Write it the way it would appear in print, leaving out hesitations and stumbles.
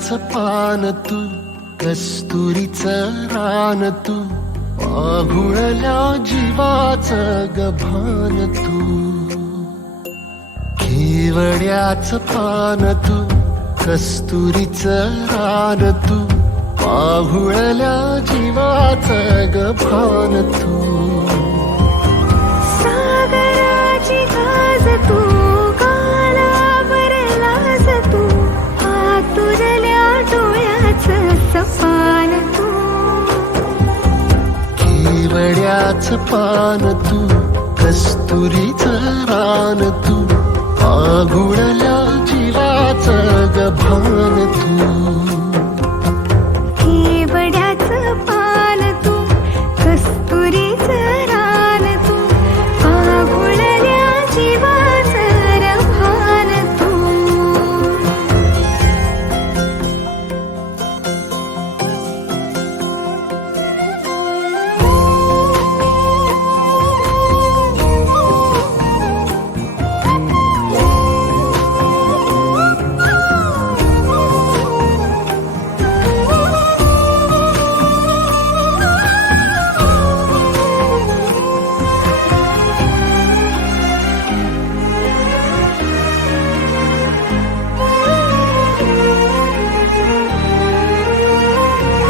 केवड्याचं पान तू, कस्तुरीचं रान तू, पाघुळल्या जीवाचं गभान तू. केवड्याचं पान तू, कस्तुरीचं रान तू, पाघुळल्या जीवाचं गभान तू. सागराची गाज तू, कालावरलाज तू, आतुरल्या डोळ्याचं सपान तू. केवड्याचं पान तू, कस्तुरीचं रान तू, पाघुळल्या जीवाचं गभान तू.